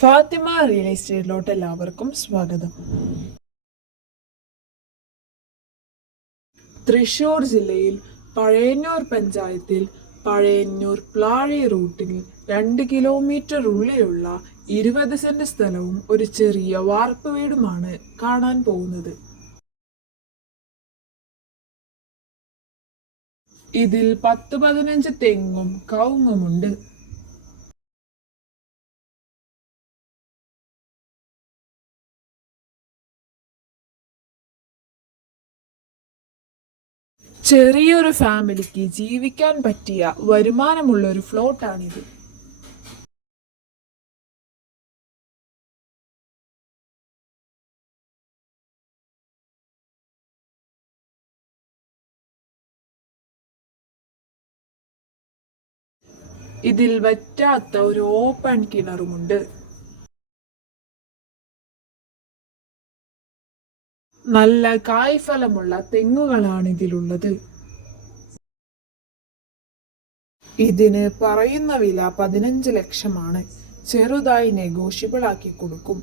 Fathima real എസ്റ്റേറ്റിലോട്ട് എല്ലാവർക്കും സ്വാഗതം. തൃശൂർ ജില്ലയിൽ പഴയന്നൂർ പഞ്ചായത്തിൽ പഴയന്നൂർ പ്ലാഴി റൂട്ടിൽ 2 കിലോമീറ്റർ ഉള്ളിലുള്ള 20 സെന്റ് സ്ഥലവും ഒരു ചെറിയ വാർപ്പ് വീടുമാണ് കാണാൻ പോകുന്നത്. ഇതിൽ 10-15 തെങ്ങും കവുങ്ങുമുണ്ട്. ചെറിയൊരു ഫാമിലിക്ക് ജീവിക്കാൻ പറ്റിയ വരുമാനമുള്ള ഒരു ഫ്ലോട്ടാണിത്. ഇതിൽ വറ്റാത്ത ഒരു ഓപ്പൺ കിണറുമുണ്ട്. നല്ല കായ്ഫലമുള്ള തെങ്ങുകളാണ് ഇതിലുള്ളത്. ഇതിന് പറയുന്ന വില 15 ലക്ഷമാണ്. ചെറുതായി നെഗോഷ്യബിൾ ആക്കി കൊടുക്കും.